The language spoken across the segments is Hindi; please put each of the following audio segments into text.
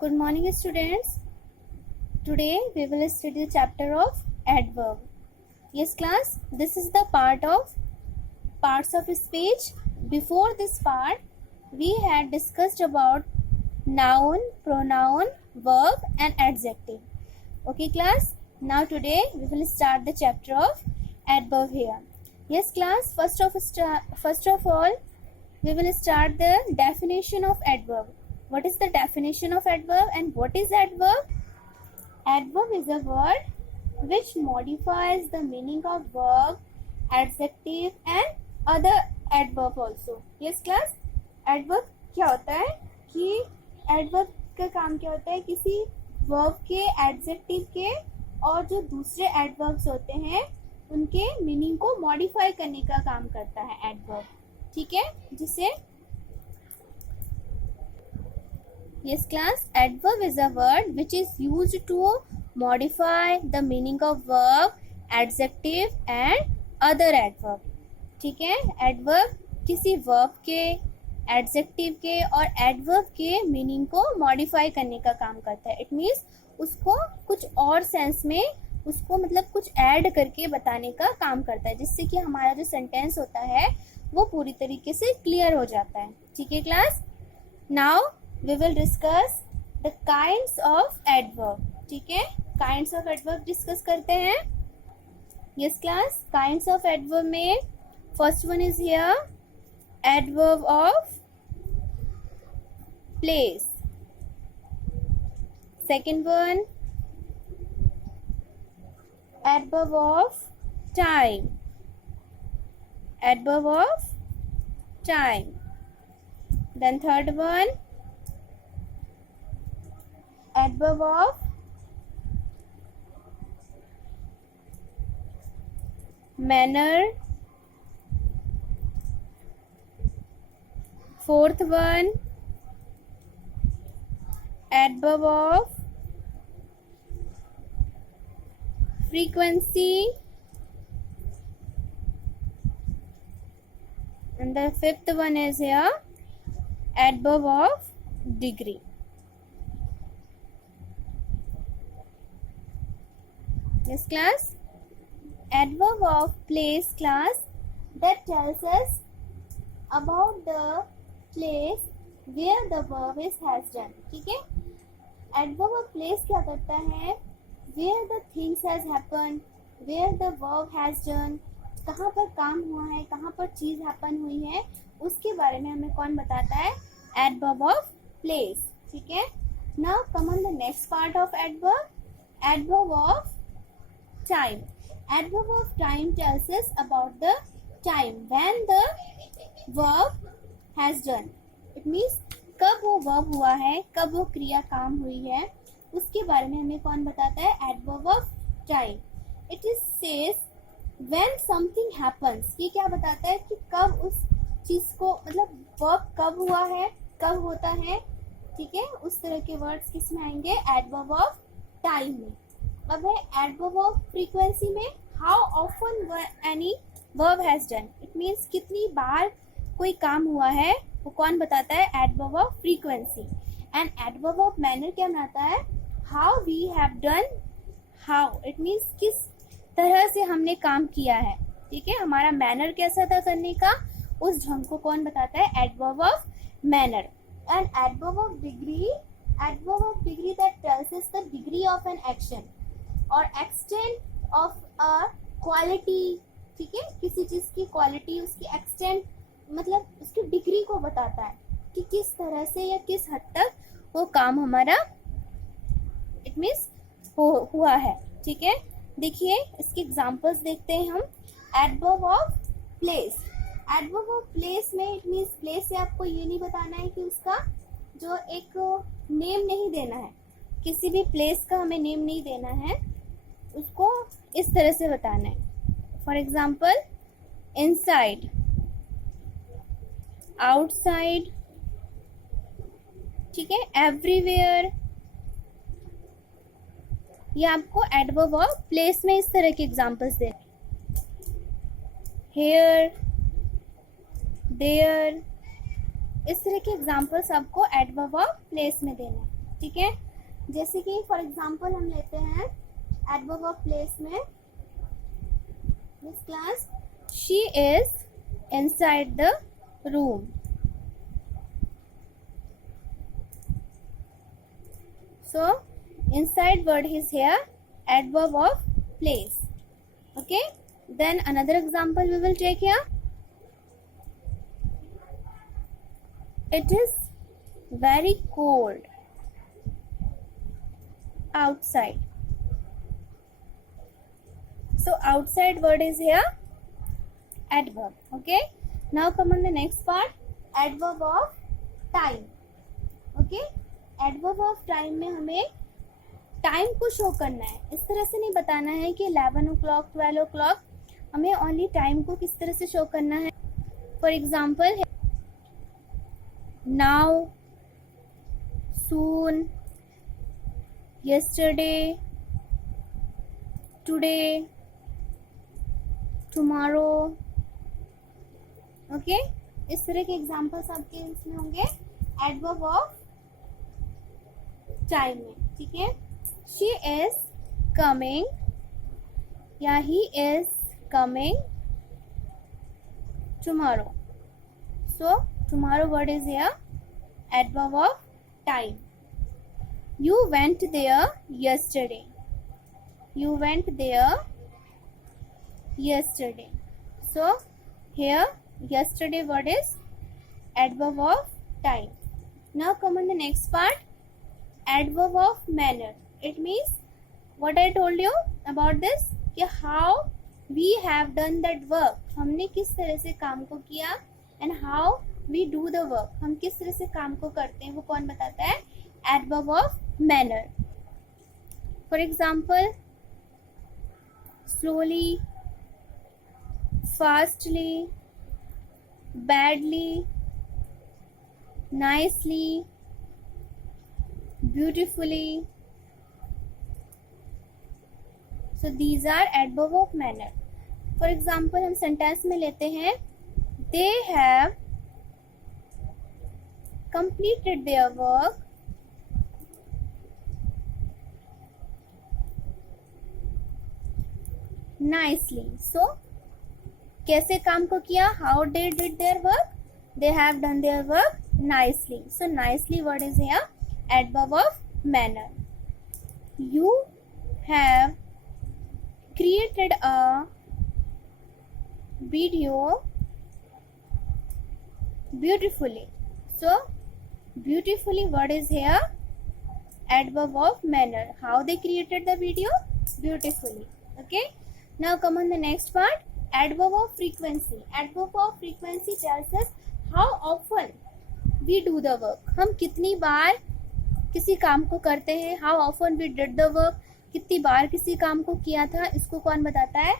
Good morning, students. Today we will study the chapter of adverb. Yes, class. This is the part of parts of speech. Before this part, we had discussed about noun, pronoun, verb, and adjective. Okay, class. Now today we will start the chapter of adverb here. Yes, class. First of all, we will start the definition of adverb. What is the definition of adverb and what is adverb? Adverb is a word which modifies the meaning of verb, adjective and other adverb also. Yes class, adverb क्या होता है कि adverb का काम क्या होता है, किसी verb के, adjective के और जो दूसरे adverbs होते हैं उनके meaning को modify करने का काम करता है adverb. ठीक है, जिसे Yes class, adverb is a word which is used to modify the meaning of verb, adjective and other adverb. ठीक है, adverb किसी verb के, adjective के और adverb के meaning को modify करने का काम करता है. It means उसको कुछ और sense में उसको मतलब कुछ add करके बताने का काम करता है, जिससे कि हमारा जो sentence होता है वो पूरी तरीके से clear हो जाता है. ठीक है class? Now we will discuss the kinds of adverb. ठीक है, kinds of adverb discuss करते हैं. Yes class, kinds of adverb में first one is here adverb of place. Second one adverb of time. Adverb of time. Then third one adverb of manner. Fourth one adverb of frequency. And the fifth one is here adverb of degree. Yes class, adverb of place class that tells us about the place where the verb is has done. ठीक है, adverb of place क्या करता है, where the things has happened, where the verb has done, कहाँ पर काम हुआ है, कहाँ पर चीज happen हुई है, उसके बारे में हमें कौन बताता है, adverb of place. ठीक है, now come on the next part of adverb, adverb of time. Adverb of time tells us about the time when the verb has done. It means कब वो verb हुआ है, कब वो क्रिया काम हुई है, उसके बारे में हमें कौन बताता है, adverb of time. It is says when something happens. ये क्या बताता है कि कब उस चीज को मतलब verb कब हुआ है, कब होता है. ठीक है, उस तरह के वर्ड्स किस में आएंगे, adverb of time में. अब है adverb of frequency में how often any verb has done. It means कितनी बार कोई काम हुआ है वो कौन बताता है, adverb of frequency. And adverb of manner क्या बनाता है, how we have done. How it means किस तरह से हमने काम किया है. ठीक है, हमारा manner कैसा था करने का, उस ढंग को कौन बताता है, adverb of manner. And adverb of degree, adverb of degree that tells us the degree of an action और एक्सटेंट ऑफ अ क्वालिटी. ठीक है, किसी चीज की क्वालिटी, उसकी एक्सटेंट मतलब उसकी डिग्री को बताता है कि किस तरह से या किस हद तक वो काम हमारा इट मीन्स हुआ है. ठीक है, देखिए इसके एग्जांपल्स देखते हैं हम. Adverb of place. Adverb of place में इट मीन्स प्लेस से आपको ये नहीं बताना है कि उसका जो एक नेम नहीं देना है, किसी भी प्लेस का हमें नेम नहीं देना है, उसको इस तरह से बताना है. For example inside, outside. ठीक है, एवरीवेयर. ये आपको एडवर्ब ऑफ प्लेस में इस तरह के एग्जांपल्स दे. हेयर, देयर, इस तरह के एग्जांपल्स आपको एडवर्ब ऑफ प्लेस में देना है. ठीक है, जैसे कि फॉर एग्जांपल हम लेते हैं एडवर्ब ऑफ प्लेस में, this class she is inside the room. So inside word is here adverb of place. Okay, then another example we will take here. It is very cold outside. So outside word is here adverb. Okay, now come on the next part, adverb of time. Okay, adverb of time में हमें टाइम को शो करना है. इस तरह से नहीं बताना है कि 11 o'clock 12 o'clock, हमें ओनली टाइम को किस तरह से शो करना है. For example now, soon, yesterday, today, tomorrow. Okay, इस तरह के एग्जाम्पल्स आपके इसमें होंगे एडवर्ब ऑफ टाइम में. ठीक है, शी इज कमिंग या he is coming tomorrow. So tomorrow word is here adverb of time. You went there yesterday. You went there yesterday. So here yesterday word is adverb of time. Now come on the next part, adverb of manner. It means what I told you about this, कि how we have done that work, हमने किस तरह से काम को किया, and how we do the work, हम किस तरह से काम को करते हैं, वो कौन बताता है? adverb of manner. For example, slowly, fastly, badly, nicely, beautifully. So these are adverb of manner. For example, हम सेंटेंस में लेते हैं they have completed their work nicely. So कैसे काम को किया? How they did their work? They have done their work nicely. So nicely word is here adverb of manner. You have created a video beautifully. So beautifully word is here adverb of manner. How they created the video? Beautifully. Okay. Now come on the next part. Adverb of frequency. Adverb of frequency tells us how often we do the work. हम कितनी बार किसी काम को करते हैं. How often we did the work. कितनी बार किसी काम को किया था, इसको कौन बताता है?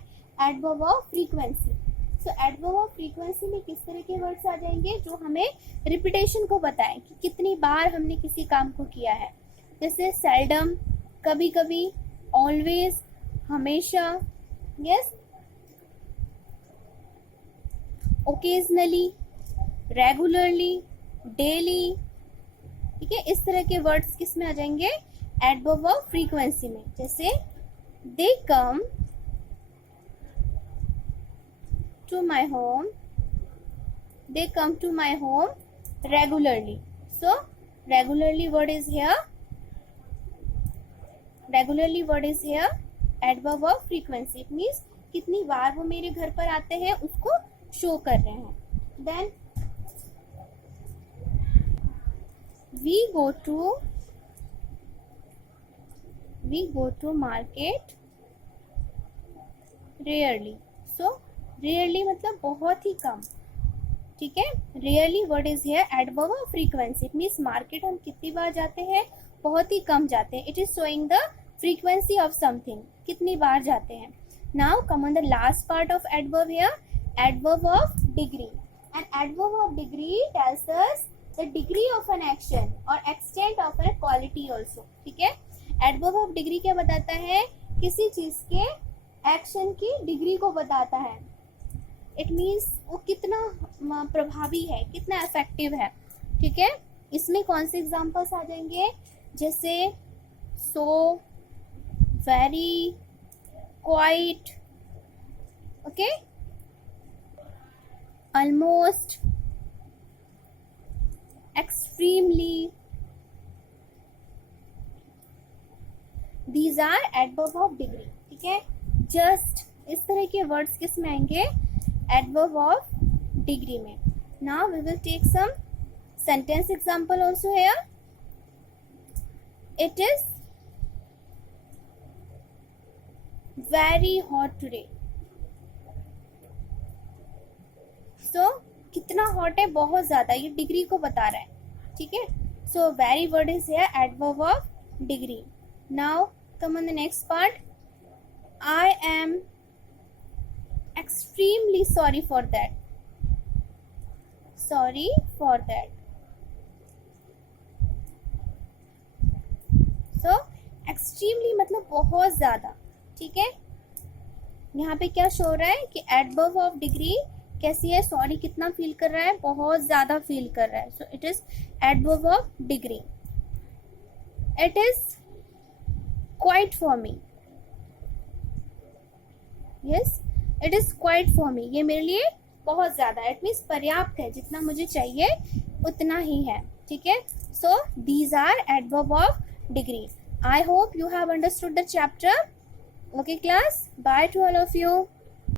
Adverb of frequency. So adverb of frequency में किस तरह के वर्ड्स आ जाएंगे जो हमें रिपीटेशन को बताएं कि कितनी बार हमने किसी काम को किया है. जैसे seldom, कभी कभी, always, हमेशा, yes, occasionally, regularly, daily. ठीक है, इस तरह के वर्ड्स किस में आ जाएंगे? एडवर्ब ऑफ फ्रीक्वेंसी में. जैसे they come to my home, they come to my home regularly. So regularly word is here adverb of frequency. It means कितनी बार वो मेरे घर पर आते हैं उसको शो कर रहे हैं. Then we go to market rarely. So rarely मतलब बहुत ही कम. ठीक है, rarely word is here adverb of frequency. It means market हम कितनी बार जाते हैं? बहुत ही कम जाते हैं. It is showing the frequency of something. कितनी बार जाते हैं. Now come on the last part of adverb here, adverb of degree. An adverb of degree tells us the degree of an action or extent of a quality also. ठीक है, adverb of degree क्या बताता है? किसी चीज के एक्शन की डिग्री को बताता है. इट मीन्स वो कितना प्रभावी है, कितना इफेक्टिव है. ठीक है, इसमें कौन से एग्जाम्पल्स आ जाएंगे? जैसे so, very, quite, okay, almost, extremely. These are adverb of degree. ठीक है, just इस तरह के words किस में आएंगे? Adverb of degree में. Now we will take some sentence example also here. It is very hot today. So कितना hot है? बहुत ज़्यादा. ये डिग्री को बता रहा है. ठीक है. So very word is here adverb of degree. Now come on the next part. I am extremely sorry for that. Sorry for that. So extremely मतलब बहुत ज़्यादा. ठीक है. यहाँ पे क्या शो रहा है कि adverb of degree कैसी है? सॉरी कितना फील कर रहा है? बहुत ज़्यादा फील कर रहा है. So it is adverb of degree. It is quite for me. Yes, it is quite for me. ये मेरे लिए बहुत ज़्यादा. It means पर्याप्त है. जितना मुझे चाहिए उतना ही है. ठीक है. So these are adverb of degree. I hope you have understood the chapter. Okay class, bye to all of you.